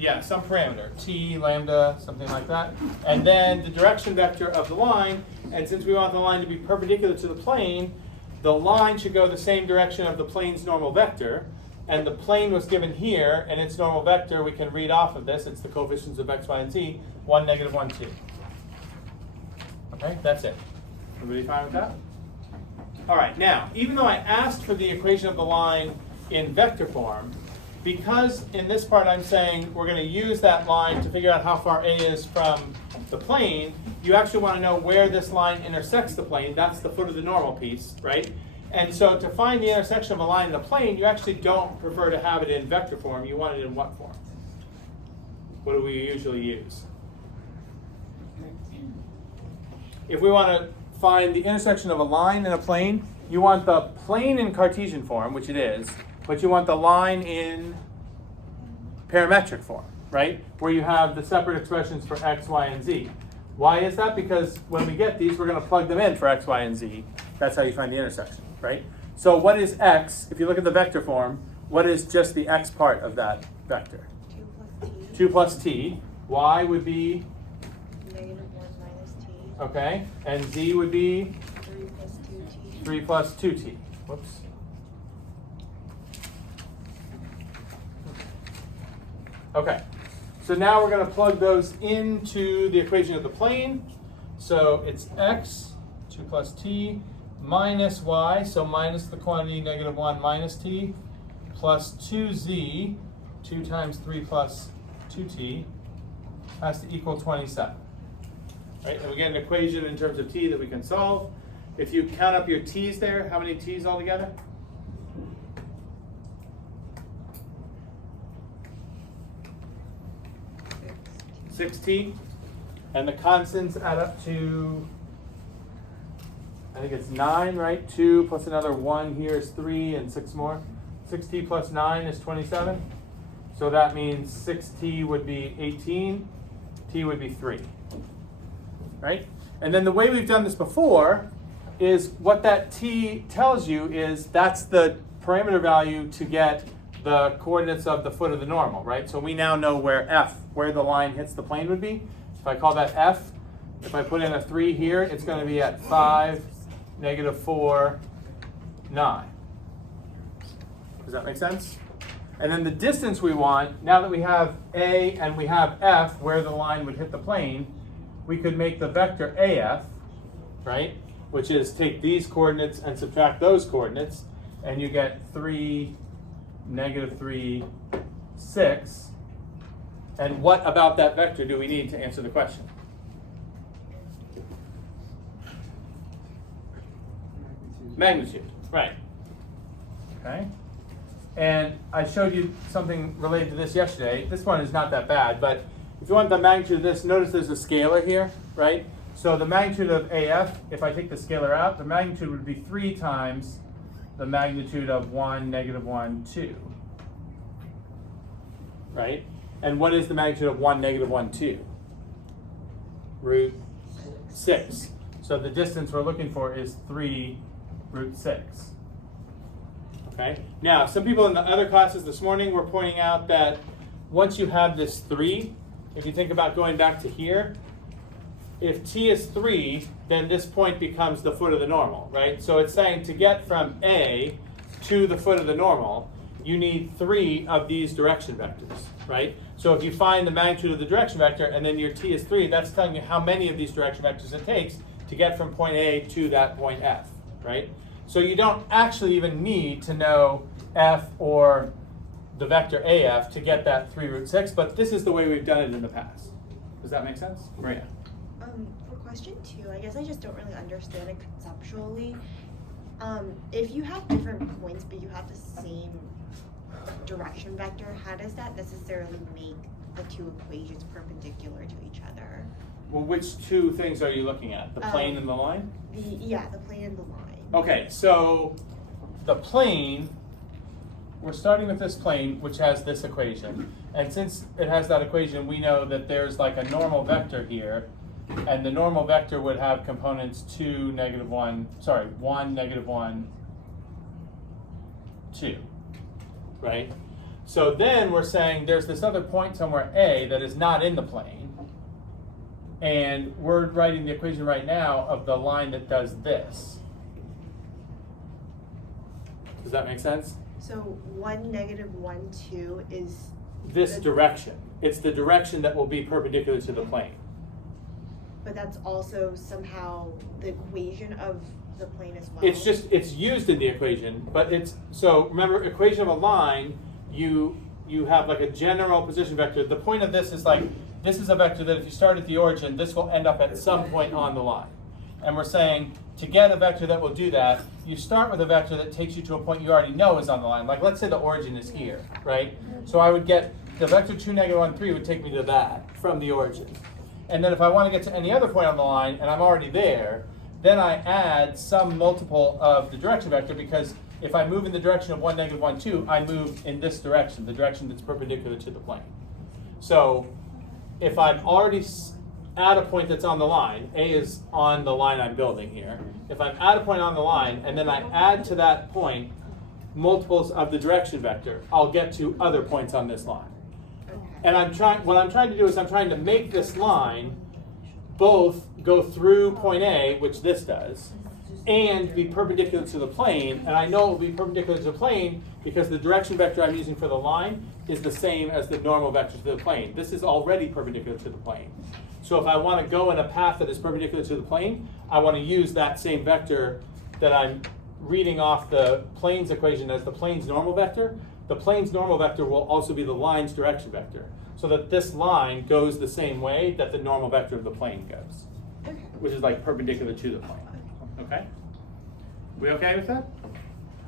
Yeah, some parameter, t, lambda, something like that. And then the direction vector of the line, and since we want the line to be perpendicular to the plane, the line should go the same direction of the plane's normal vector. And the plane was given here, and its normal vector, we can read off of this, it's the coefficients of x, y, and z, 1, negative 1, 2. Okay, that's it. Everybody fine with that? All right, now, even though I asked for the equation of the line in vector form, because in this part I'm saying we're going to use that line to figure out how far A is from the plane, you actually want to know where this line intersects the plane. That's the foot of the normal piece, right? And so to find the intersection of a line in the plane, you actually don't prefer to have it in vector form. You want it in what form? What do we usually use? If we want to find the intersection of a line in a plane, you want the plane in Cartesian form, which it is, but you want the line in parametric form, right? Where you have the separate expressions for x, y, and z. Why is that? Because when we get these, we're going to plug them in for x, y, and z. That's how you find the intersection, right? So what is x? If you look at the vector form, what is just the x part of that vector? 2 plus t. Y would be? Negative 1 minus t. Okay. And z would be? 3 plus 2t. 3 plus 2t. Whoops. Okay, so now we're going to plug those into the equation of the plane. So it's x, 2 plus t, minus y, so minus the quantity negative 1 minus t, plus 2z, 2 times 3 plus 2t, has to equal 27. Right, and we get an equation in terms of t that we can solve. If you count up your t's there, how many t's altogether? 6t, and the constants add up to, I think it's 9, right? 2 plus another 1 here is 3, and 6 more. 6t plus 9 is 27. So that means 6t would be 18, t would be 3, right? And then the way we've done this before is what that t tells you is that's the parameter value to get the coordinates of the foot of the normal, right? So we now know where f, where the line hits the plane would be. If I call that f, if I put in a 3 here, it's going to be at 5, negative 4, 9. Does that make sense? And then the distance we want, now that we have a and we have f, where the line would hit the plane, we could make the vector af, right? Which is take these coordinates and subtract those coordinates, and you get 3, negative 3, 6. And what about that vector do we need to answer the question? Magnitude, right. Okay. And I showed you something related to this yesterday. This one is not that bad, but if you want the magnitude of this, notice there's a scalar here, right? So the magnitude of AF, if I take the scalar out, the magnitude would be 3 times the magnitude of 1, negative 1, 2. Right? And what is the magnitude of 1, negative 1, 2? Root 6. So the distance we're looking for is 3 root 6. Okay? Now, some people in the other classes this morning were pointing out that once you have this 3, if you think about going back to here, if t is 3, then this point becomes the foot of the normal, right? So it's saying to get from A to the foot of the normal, you need 3 of these direction vectors, right? So if you find the magnitude of the direction vector and then your t is 3, that's telling you how many of these direction vectors it takes to get from point A to that point F, right? So you don't actually even need to know F or the vector AF to get that 3 root 6, but this is the way we've done it in the past. Does that make sense? Maria? For question 2, I guess I just don't really understand it conceptually. If you have different points but you have the same direction vector, how does that necessarily make the 2 equations perpendicular to each other? Well, which 2 things are you looking at? The plane and the line? The plane and the line. Okay, so the plane, we're starting with this plane, which has this equation. And since it has that equation, we know that there's like a normal vector here. And the normal vector would have components 1, negative 1, 2. Right? So then we're saying there's this other point somewhere A that is not in the plane, and we're writing the equation right now of the line that does this. Does that make sense? So 1, -1, 2 is This the- direction. It's the direction that will be perpendicular to the plane. But that's also somehow the equation of the plane as well. It's used in the equation, but so remember, equation of a line, you have like a general position vector. The point of this is like, this is a vector that if you start at the origin, this will end up at some point on the line. And we're saying, to get a vector that will do that, you start with a vector that takes you to a point you already know is on the line. Like, let's say the origin is here, right? So I would get, the vector 2, -1, 3 would take me to that from the origin. And then if I want to get to any other point on the line, and I'm already there, then I add some multiple of the direction vector, because if I move in the direction of 1, -1, 2, I move in this direction, the direction that's perpendicular to the plane. So if I'm already at a point that's on the line, A is on the line I'm building here. If I'm at a point on the line, and then I add to that point multiples of the direction vector, I'll get to other points on this line. Okay. And what I'm trying to do is I'm trying to make this line both go through point A, which this does, and be perpendicular to the plane. And I know it will be perpendicular to the plane because the direction vector I'm using for the line is the same as the normal vector to the plane. This is already perpendicular to the plane. So if I want to go in a path that is perpendicular to the plane, I want to use that same vector that I'm reading off the plane's equation as the plane's normal vector. The plane's normal vector will also be the line's direction vector, so that this line goes the same way that the normal vector of the plane goes, Okay. which is like perpendicular to the plane. Okay? We okay with that?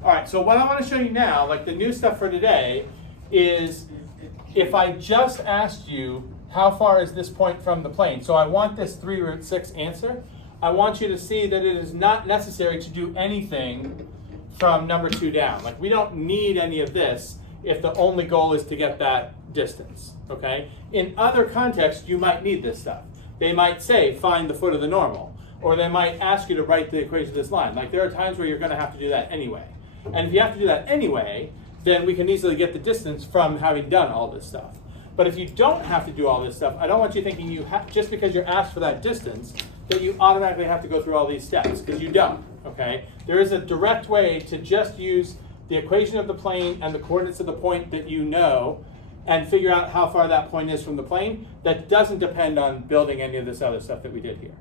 All right, so what I want to show you now, like the new stuff for today, is if I just asked you how far is this point from the plane, so I want this 3√6 answer, I want you to see that it is not necessary to do anything from number 2 down. Like, we don't need any of this if the only goal is to get that distance, okay? In other contexts, you might need this stuff. They might say, find the foot of the normal, or they might ask you to write the equation of this line. Like, there are times where you're gonna have to do that anyway. And if you have to do that anyway, then we can easily get the distance from having done all this stuff. But if you don't have to do all this stuff, I don't want you thinking you have, just because you're asked for that distance, that you automatically have to go through all these steps, because you don't, okay? There is a direct way to just use the equation of the plane and the coordinates of the point that you know and figure out how far that point is from the plane that doesn't depend on building any of this other stuff that we did here,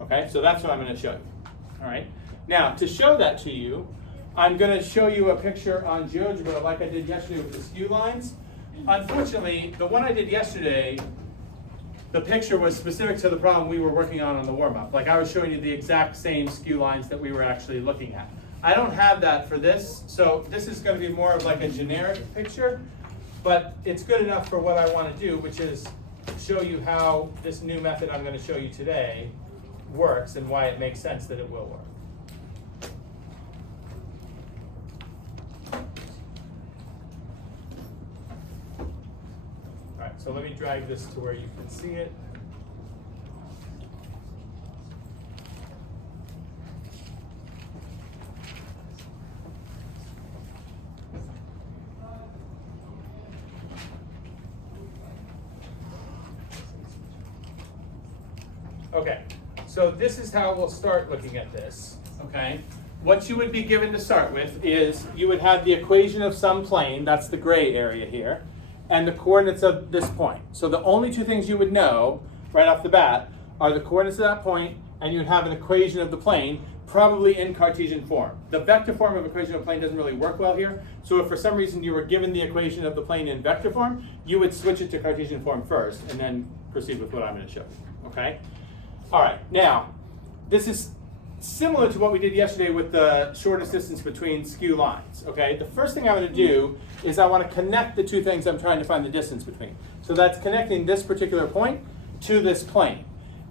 okay? So that's what I'm gonna show you, all right? Now, to show that to you, I'm gonna show you a picture on GeoGebra like I did yesterday with the skew lines. Unfortunately, the one I did yesterday, the picture was specific to the problem we were working on the warm-up. Like, I was showing you the exact same skew lines that we were actually looking at. I don't have that for this, so this is going to be more of like a generic picture, but it's good enough for what I want to do, which is show you how this new method I'm going to show you today works and why it makes sense that it will work. So let me drag this to where you can see it. Okay, so this is how we'll start looking at this, okay? What you would be given to start with is you would have the equation of some plane, that's the gray area here, and the coordinates of this point. So the only two things you would know right off the bat are the coordinates of that point, and you'd have an equation of the plane, probably in Cartesian form. The vector form of equation of a plane doesn't really work well here, so if for some reason you were given the equation of the plane in vector form, you would switch it to Cartesian form first, and then proceed with what I'm going to show you, okay? All right, now, this is similar to what we did yesterday with the shortest distance between skew lines, okay? The first thing I'm going to do is I want to connect the two things I'm trying to find the distance between. So that's connecting this particular point to this plane.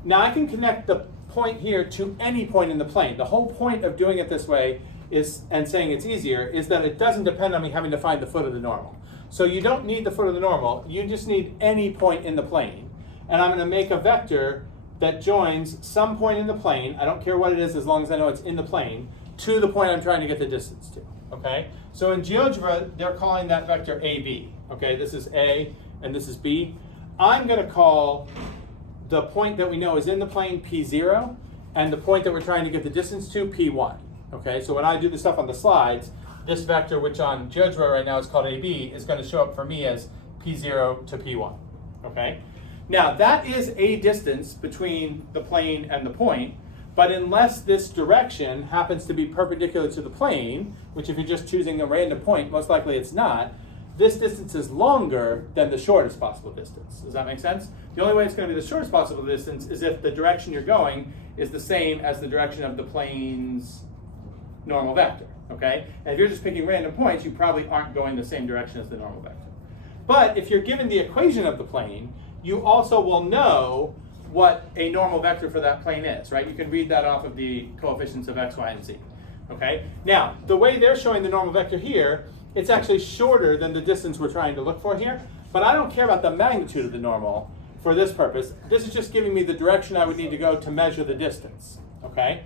Now I can connect the point here to any point in the plane. The whole point of doing it this way is, and saying it's easier, is that it doesn't depend on me having to find the foot of the normal. So you don't need the foot of the normal, you just need any point in the plane. And I'm going to make a vector that joins some point in the plane, I don't care what it is as long as I know it's in the plane, to the point I'm trying to get the distance to, okay? So in GeoGebra, they're calling that vector AB, Okay, this is A and this is B. I'm going to call the point that we know is in the plane P0 and the point that we're trying to get the distance to P1. Okay, so when I do the stuff on the slides, this vector, which on GeoGebra right now is called AB, is going to show up for me as P0 to P1. Okay, now that is a distance between the plane and the point, but unless this direction happens to be perpendicular to the plane, which if you're just choosing a random point, most likely it's not, this distance is longer than the shortest possible distance. Does that make sense? The only way it's going to be the shortest possible distance is if the direction you're going is the same as the direction of the plane's normal vector, okay? And if you're just picking random points, you probably aren't going the same direction as the normal vector. But if you're given the equation of the plane, you also will know what a normal vector for that plane is, right? You can read that off of the coefficients of x, y, and z, okay? Now, the way they're showing the normal vector here, it's actually shorter than the distance we're trying to look for here, but I don't care about the magnitude of the normal for this purpose. This is just giving me the direction I would need to go to measure the distance, okay?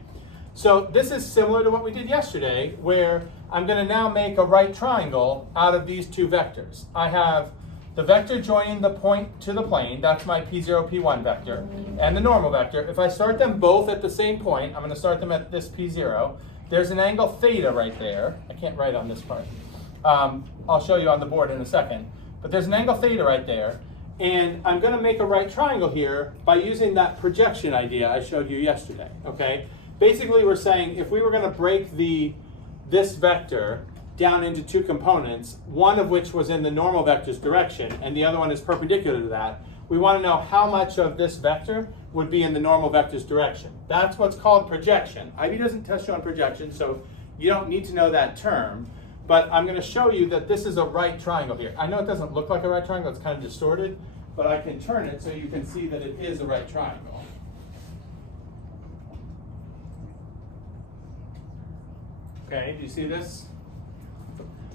So this is similar to what we did yesterday, where I'm going to now make a right triangle out of these two vectors. I have the vector joining the point to the plane, that's my P0, P1 vector, and the normal vector. If I start them both at the same point, I'm going to start them at this P0. There's an angle theta right there. I can't write on this part. I'll show you on the board in a second. But there's an angle theta right there. And I'm going to make a right triangle here by using that projection idea I showed you yesterday, okay? Basically, we're saying if we were going to break this vector down into two components, one of which was in the normal vector's direction and the other one is perpendicular to that, we want to know how much of this vector would be in the normal vector's direction. That's what's called projection. IB doesn't test you on projection, so you don't need to know that term. But I'm going to show you that this is a right triangle here. I know it doesn't look like a right triangle, it's kind of distorted, but I can turn it so you can see that it is a right triangle. Okay, do you see this?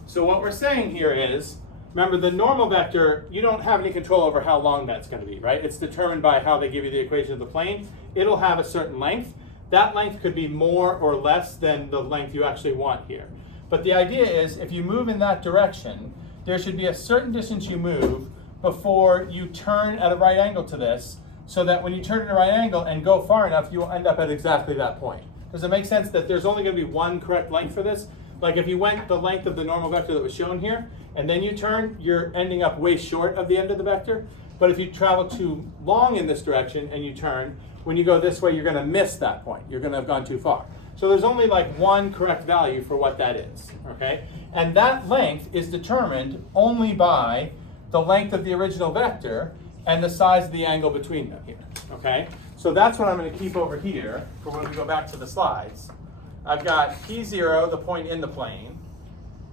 So what we're saying here is, remember the normal vector, you don't have any control over how long that's going to be, right? It's determined by how they give you the equation of the plane. It'll have a certain length. That length could be more or less than the length you actually want here. But the idea is, if you move in that direction, there should be a certain distance you move before you turn at a right angle to this, so that when you turn at a right angle and go far enough, you will end up at exactly that point. Does it make sense that there's only going to be one correct length for this? Like if you went the length of the normal vector that was shown here, and then you turn, you're ending up way short of the end of the vector. But if you travel too long in this direction and you turn, when you go this way, you're going to miss that point. You're going to have gone too far. So there's only like one correct value for what that is, okay? And that length is determined only by the length of the original vector and the size of the angle between them here, okay? So that's what I'm going to keep over here for when we go back to the slides. I've got P0, the point in the plane,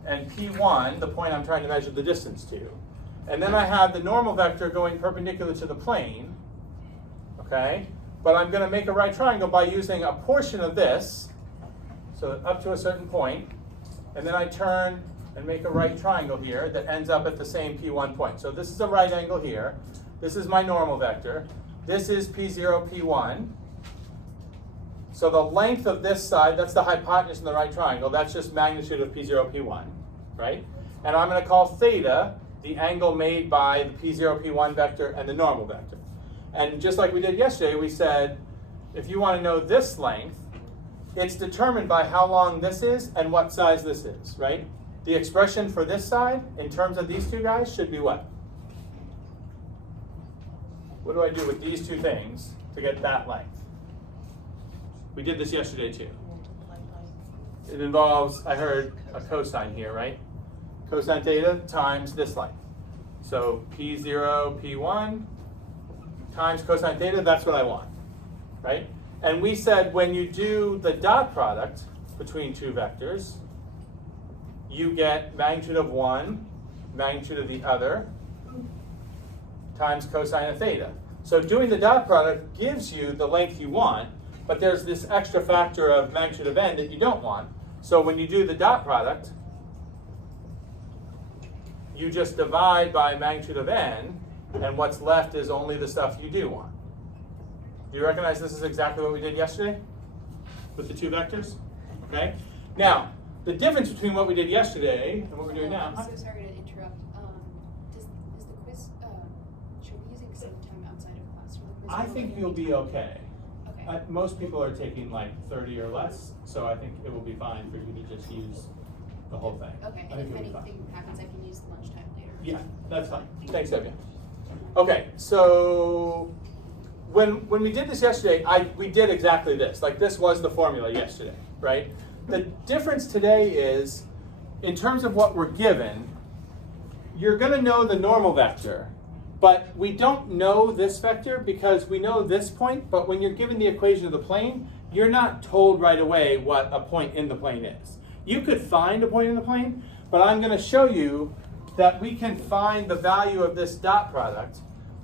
and P1, the point I'm trying to measure the distance to. And then I have the normal vector going perpendicular to the plane, okay? But I'm going to make a right triangle by using a portion of this, so up to a certain point, and then I turn and make a right triangle here that ends up at the same P1 point. So this is a right angle here. This is my normal vector. This is P0, P1. So the length of this side, that's the hypotenuse in the right triangle, that's just magnitude of P0, P1, right? And I'm going to call theta the angle made by the P0, P1 vector and the normal vector. And just like we did yesterday, we said, if you want to know this length, it's determined by how long this is and what size this is, right? The expression for this side, in terms of these two guys, should be what? What do I do with these two things to get that length? We did this yesterday too. It involves, I heard, a cosine here, right? Cosine theta times this length. So P0, P1 times cosine theta, that's what I want, right? And we said when you do the dot product between two vectors, you get magnitude of one, magnitude of the other, times cosine of theta. So doing the dot product gives you the length you want, but there's this extra factor of magnitude of n that you don't want. So when you do the dot product, you just divide by magnitude of n, and what's left is only the stuff you do want. Do you recognize this is exactly what we did yesterday with the two vectors? Okay. Now, the difference between what we did yesterday and what we're doing now. I'm so sorry to interrupt. save time outside of class for the quiz? I Or think will you'll it be okay. Okay. Most people are taking like 30 or less, so I think it will be fine for you to just use the whole thing. Okay, I and think if it'll be fine. anything happens, I can use lunchtime later. Yeah, that's fine. Thanks, Evia. Okay, so when we did this yesterday, we did exactly this. Like this was the formula yesterday, right? The difference today is, in terms of what we're given, you're going to know the normal vector, but we don't know this vector because we know this point, but when you're given the equation of the plane, you're not told right away what a point in the plane is. You could find a point in the plane, but I'm going to show you that we can find the value of this dot product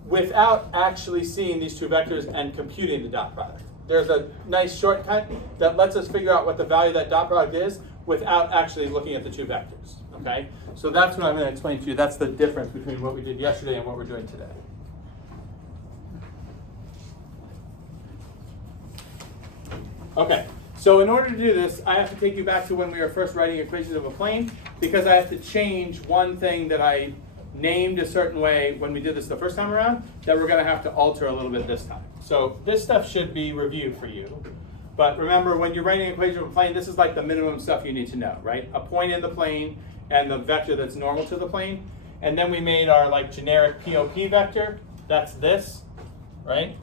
without actually seeing these two vectors and computing the dot product. There's a nice shortcut that lets us figure out what the value of that dot product is without actually looking at the two vectors, okay? So that's what I'm going to explain to you. That's the difference between what we did yesterday and what we're doing today. Okay, so in order to do this, I have to take you back to when we were first writing equations of a plane, because I have to change one thing that I named a certain way when we did this the first time around, that we're going to have to alter a little bit this time. So this stuff should be reviewed for you. But remember, when you're writing an equation of a plane, this is like the minimum stuff you need to know, right? A point in the plane and the vector that's normal to the plane. And then we made our like generic POP vector. That's this, right?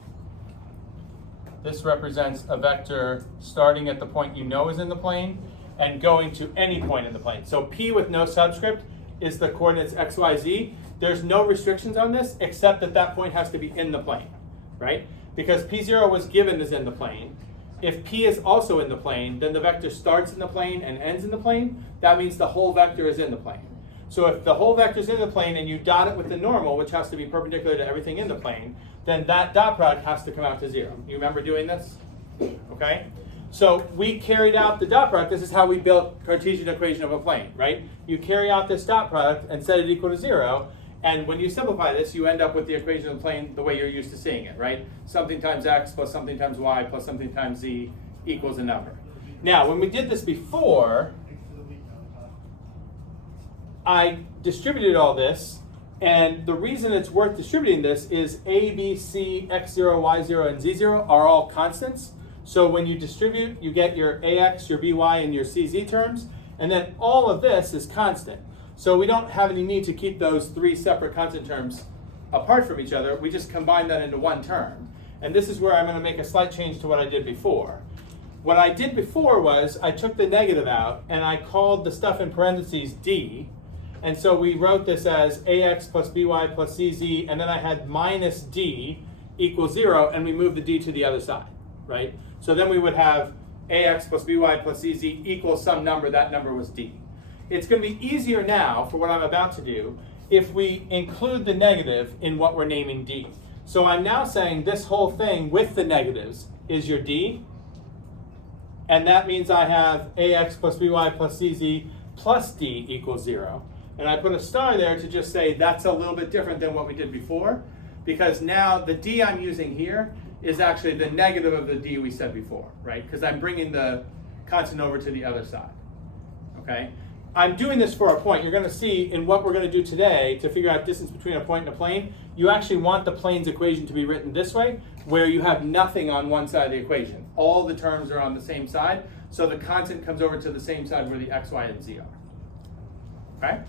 This represents a vector starting at the point you know is in the plane and going to any point in the plane. So P with no subscript is the coordinates x, y, z. There's no restrictions on this except that that point has to be in the plane, right? Because P0 was given as in the plane. If P is also in the plane, then the vector starts in the plane and ends in the plane. That means the whole vector is in the plane. So if the whole vector is in the plane and you dot it with the normal, which has to be perpendicular to everything in the plane, then that dot product has to come out to 0. You remember doing this? Okay? So we carried out the dot product. This is how we built Cartesian equation of a plane, right? You carry out this dot product and set it equal to 0. And when you simplify this, you end up with the equation of the plane the way you're used to seeing it, right? Something times x plus something times y plus something times z equals a number. Now, when we did this before, I distributed all this, and the reason it's worth distributing this is a, b, c, x0, y0, and z0 are all constants. So when you distribute, you get your ax, your by, and your cz terms, and then all of this is constant. So we don't have any need to keep those three separate constant terms apart from each other. We just combine that into one term. And this is where I'm going to make a slight change to what I did before. What I did before was I took the negative out and I called the stuff in parentheses d. And so we wrote this as ax plus by plus cz, and then I had minus d equals 0, and we moved the d to the other side, right? So then we would have ax plus by plus cz equals some number. That number was d. It's going to be easier now for what I'm about to do if we include the negative in what we're naming d. So I'm now saying this whole thing with the negatives is your d. And that means I have ax plus by plus cz plus d equals 0. And I put a star there to just say that's a little bit different than what we did before, because now the d I'm using here is actually the negative of the d we said before, right? Because I'm bringing the constant over to the other side, okay? I'm doing this for a point. You're going to see in what we're going to do today to figure out distance between a point and a plane, you actually want the plane's equation to be written this way, where you have nothing on one side of the equation. All the terms are on the same side, so the constant comes over to the same side where the x, y, and z are. Okay?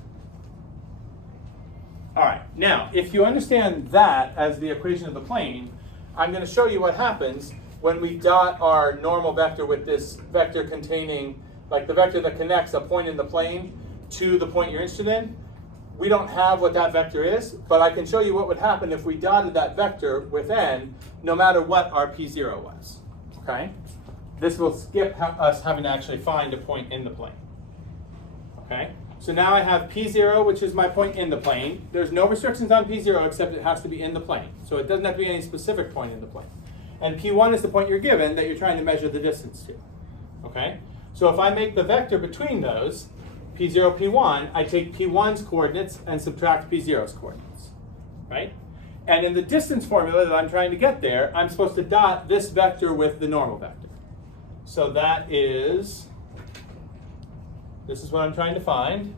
All right, now, if you understand that as the equation of the plane, I'm going to show you what happens when we dot our normal vector with this vector containing, like the vector that connects a point in the plane to the point you're interested in. We don't have what that vector is, but I can show you what would happen if we dotted that vector with n, no matter what our p0 was, okay? This will skip us having to actually find a point in the plane, okay? So now I have p0, which is my point in the plane. There's no restrictions on p0 except it has to be in the plane. So it doesn't have to be any specific point in the plane. And p1 is the point you're given that you're trying to measure the distance to, okay? So if I make the vector between those, p0, p1, I take p1's coordinates and subtract p0's coordinates, right? And in the distance formula that I'm trying to get there, I'm supposed to dot this vector with the normal vector. So that is, this is what I'm trying to find,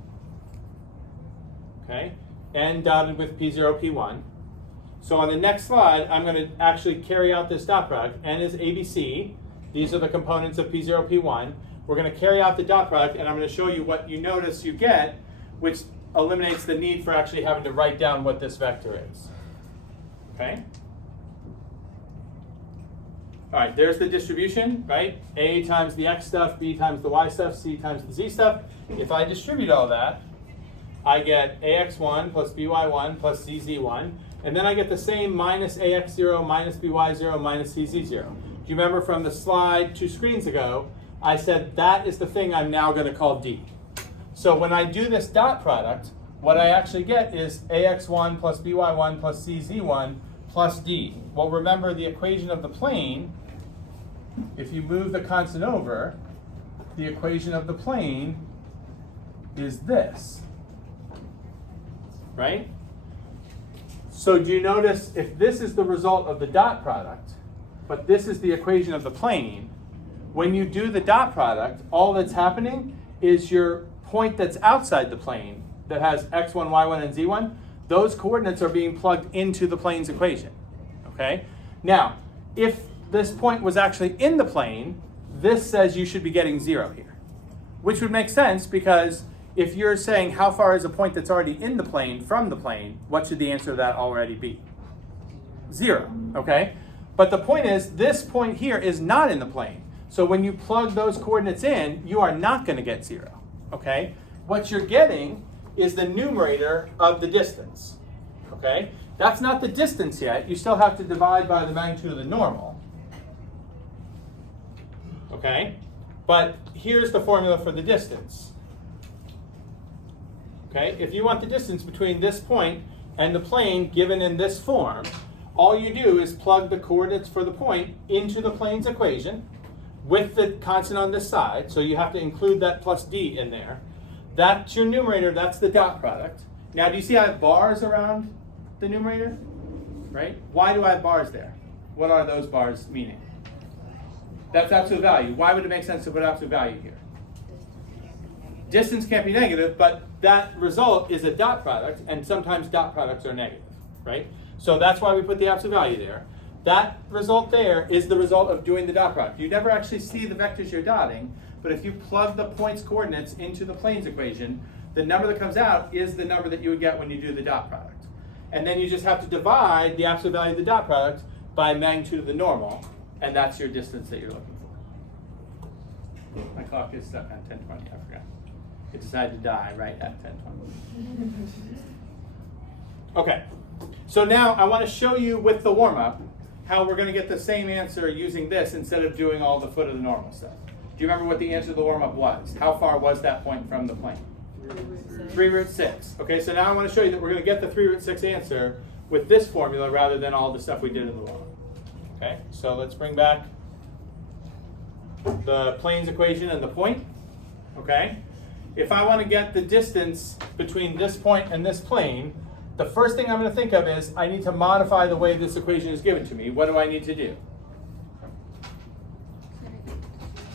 okay? N dotted with p0, p1. So on the next slide, I'm going to actually carry out this dot product. N is ABC. These are the components of P0, P1. We're going to carry out the dot product, and I'm going to show you what you notice you get, which eliminates the need for actually having to write down what this vector is. Okay? All right, there's the distribution, right? A times the x stuff, B times the y stuff, C times the z stuff. If I distribute all that, I get ax1 plus by1 plus cz1, and then I get the same minus ax0 minus by0 minus cz0. Do you remember from the slide 2 screens ago, I said that is the thing I'm now going to call D. So when I do this dot product, what I actually get is ax1 plus by1 plus cz1 plus D. Well, remember the equation of the plane, if you move the constant over, the equation of the plane is this, right? So do you notice if this is the result of the dot product, but this is the equation of the plane, when you do the dot product, all that's happening is your point that's outside the plane that has x1, y1, and z1, those coordinates are being plugged into the plane's equation, okay? Now, if this point was actually in the plane, this says you should be getting 0 here, which would make sense because if you're saying how far is a point that's already in the plane from the plane, what should the answer to that already be? 0, okay? But the point is, this point here is not in the plane. So when you plug those coordinates in, you are not going to get 0, okay? What you're getting is the numerator of the distance, okay? That's not the distance yet. You still have to divide by the magnitude of the normal, okay? But here's the formula for the distance, okay? If you want the distance between this point and the plane given in this form, all you do is plug the coordinates for the point into the plane's equation with the constant on this side, so you have to include that plus D in there. That's your numerator, that's the dot product. Now, do you see I have bars around the numerator? Right? Why do I have bars there? What are those bars meaning? That's absolute value. Why would it make sense to put absolute value here? Distance can't be negative, but that result is a dot product, and sometimes dot products are negative, right? So that's why we put the absolute value there. That result there is the result of doing the dot product. You never actually see the vectors you're dotting, but if you plug the point's coordinates into the plane's equation, the number that comes out is the number that you would get when you do the dot product. And then you just have to divide the absolute value of the dot product by magnitude of the normal, and that's your distance that you're looking for. My clock is stuck on 10:20, I forgot. It decided to die right at 10:20. Okay, so now I want to show you with the warm-up how we're going to get the same answer using this instead of doing all the foot of the normal stuff. Do you remember what the answer to the warm-up was? How far was that point from the plane? 3 root 6. Okay, so now I want to show you that we're going to get the 3 root 6 answer with this formula rather than all the stuff we did in the warm-up. Okay, so let's bring back the plane's equation and the point. Okay, if I want to get the distance between this point and this plane, the first thing I'm going to think of is I need to modify the way this equation is given to me. What do I need to do?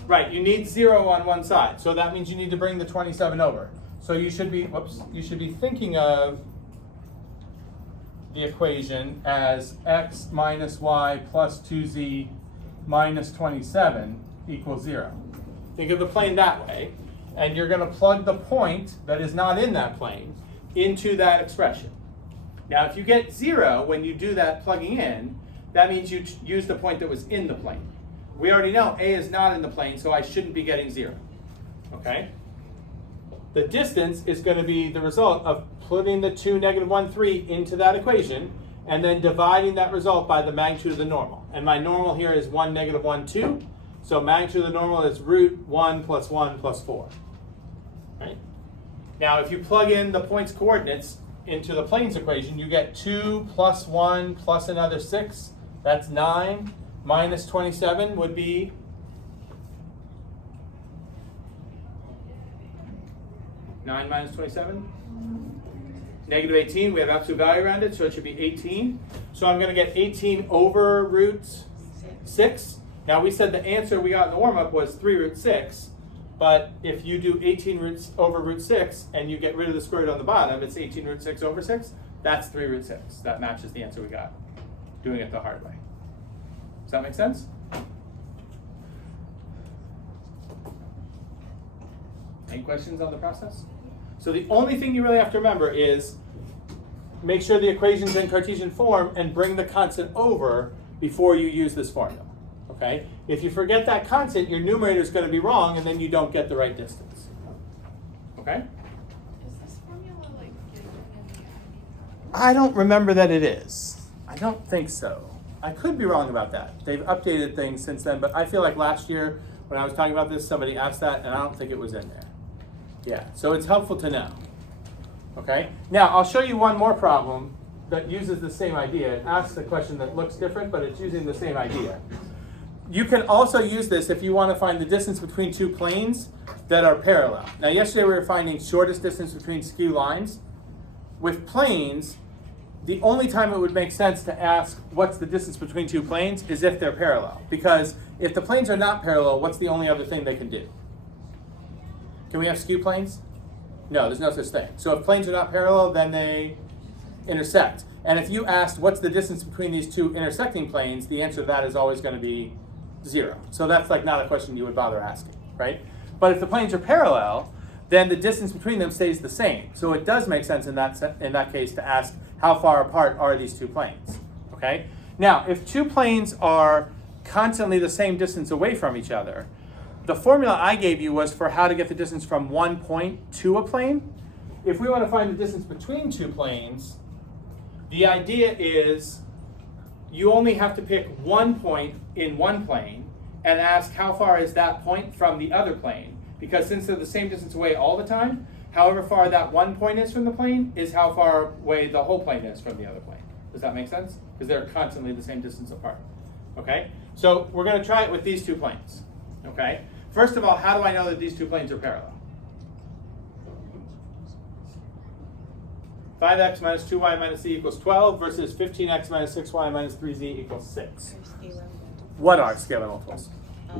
Right, you need 0 on one side, so that means you need to bring the 27 over. So you should be, you should be thinking of the equation as x minus y plus 2z minus 27 equals 0. Think of the plane that way, and you're going to plug the point that is not in that plane into that expression. Now, if you get 0 when you do that plugging in, that means you use the point that was in the plane. We already know A is not in the plane, so I shouldn't be getting 0. Okay? The distance is going to be the result of putting the 2, -1, 3 into that equation, and then dividing that result by the magnitude of the normal. And my normal here is 1, -1, 2. So magnitude of the normal is root 1 plus 1 plus 4. Right? Now, if you plug in the point's coordinates into the plane's equation, you get 2 plus 1 plus another 6. That's 9. Minus 27 would be 9 minus 27? Negative 18, we have absolute value around it, so it should be 18. So I'm going to get 18 over root 6. Now we said the answer we got in the warm-up was 3 root 6, but if you do 18 roots over root 6 and you get rid of the square root on the bottom, it's 18 root 6 over 6. That's 3 root 6. That matches the answer we got, doing it the hard way. Does that make sense? Any questions on the process? So the only thing you really have to remember is make sure the equation's in Cartesian form and bring the constant over before you use this formula. Okay? If you forget that constant, your numerator is going to be wrong and then you don't get the right distance. Okay? Is this formula like given in the IB? I don't remember that it is. I don't think so. I could be wrong about that. They've updated things since then, but I feel like last year when I was talking about this, somebody asked that and I don't think it was in there. Yeah, so it's helpful to know. Okay? Now, I'll show you one more problem that uses the same idea. It asks a question that looks different, but it's using the same idea. You can also use this if you want to find the distance between two planes that are parallel. Now, yesterday we were finding shortest distance between skew lines. With planes, the only time it would make sense to ask what's the distance between two planes is if they're parallel. Because if the planes are not parallel, what's the only other thing they can do? Can we have skew planes? No, there's no such thing. So if planes are not parallel, then they intersect. And if you asked what's the distance between these two intersecting planes, the answer to that is always going to be 0. So that's like not a question you would bother asking, right? But if the planes are parallel, then the distance between them stays the same. So it does make sense in that case to ask how far apart are these two planes, okay? Now, if two planes are constantly the same distance away from each other, the formula I gave you was for how to get the distance from one point to a plane. If we want to find the distance between two planes, the idea is you only have to pick one point in one plane and ask how far is that point from the other plane. Because since they're the same distance away all the time, however far that one point is from the plane is how far away the whole plane is from the other plane. Does that make sense? Because they're constantly the same distance apart. Okay? So we're going to try it with these two planes. Okay? First of all, how do I know that these two planes are parallel? 5x minus 2y minus z equals 12 versus 15x minus 6y minus 3z equals 6. What are scalar multiples? The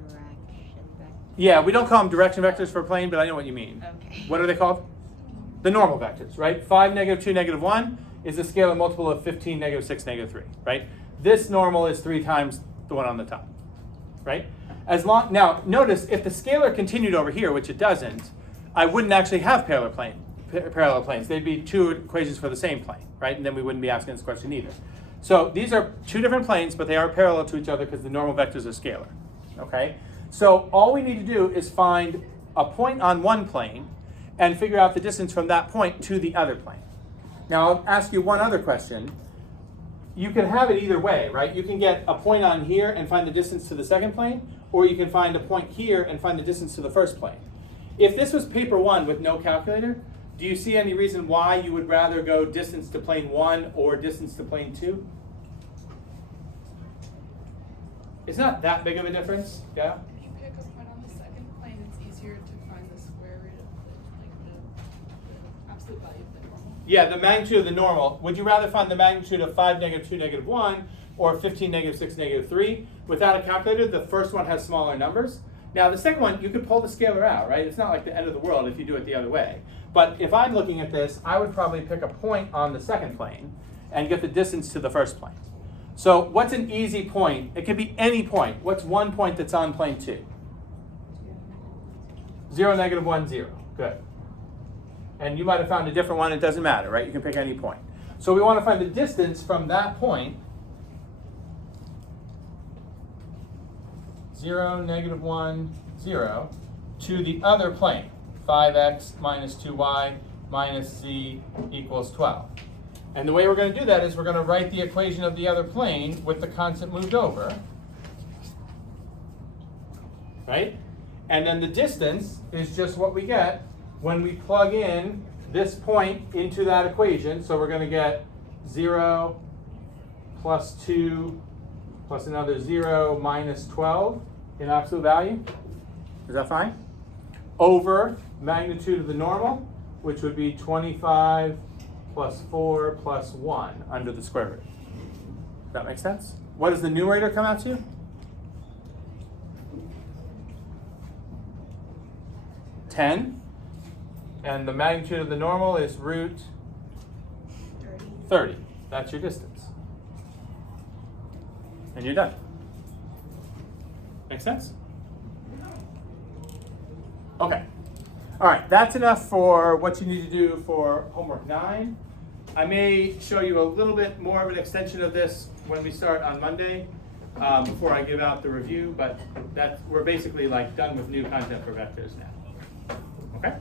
direction vector. Yeah, we don't call them direction vectors for a plane, but I know what you mean. Okay. What are they called? The normal vectors, right? 5, negative 2, negative 1 is the scalar multiple of 15, negative 6, negative 3, right? This normal is 3 times the one on the top, right? Now, notice if the scalar continued over here, which it doesn't, I wouldn't actually have parallel planes. They'd be two equations for the same plane, right? And then we wouldn't be asking this question either. So these are two different planes, but they are parallel to each other because the normal vectors are scalar, okay? So all we need to do is find a point on one plane and figure out the distance from that point to the other plane. Now I'll ask you one other question. You can have it either way, right? You can get a point on here and find the distance to the second plane, or you can find a point here and find the distance to the first plane. If this was paper 1 with no calculator, do you see any reason why you would rather go distance to plane 1 or distance to plane 2? It's not that big of a difference, yeah? If you pick a point on the second plane, it's easier to find the square root of the absolute value of the normal. Yeah, the magnitude of the normal. Would you rather find the magnitude of 5, negative 2, negative 1, or 15, negative 6, negative 3? Without a calculator, the first one has smaller numbers. Now, the second one, you could pull the scalar out, right? It's not like the end of the world if you do it the other way. But if I'm looking at this, I would probably pick a point on the second plane and get the distance to the first plane. So what's an easy point? It could be any point. What's one point that's on plane 2? 0, negative 1, 0. Good. And you might have found a different one. It doesn't matter, right? You can pick any point. So we want to find the distance from that point, 0, negative 1, 0, to the other plane, 5x minus 2y minus z equals 12. And the way we're going to do that is we're going to write the equation of the other plane with the constant moved over, right? And then the distance is just what we get when we plug in this point into that equation. So we're going to get 0 plus 2 plus another 0 minus 12 in absolute value. Is that fine? Over magnitude of the normal, which would be 25 plus 4 plus 1 under the square root. Does that make sense? What does the numerator come out to? 10. And the magnitude of the normal is root 30. That's your distance. And you're done. Make sense? Okay. All right, that's enough for what you need to do for homework 9. I may show you a little bit more of an extension of this when we start on Monday, before I give out the review, but we're basically like done with new content for vectors now. Okay?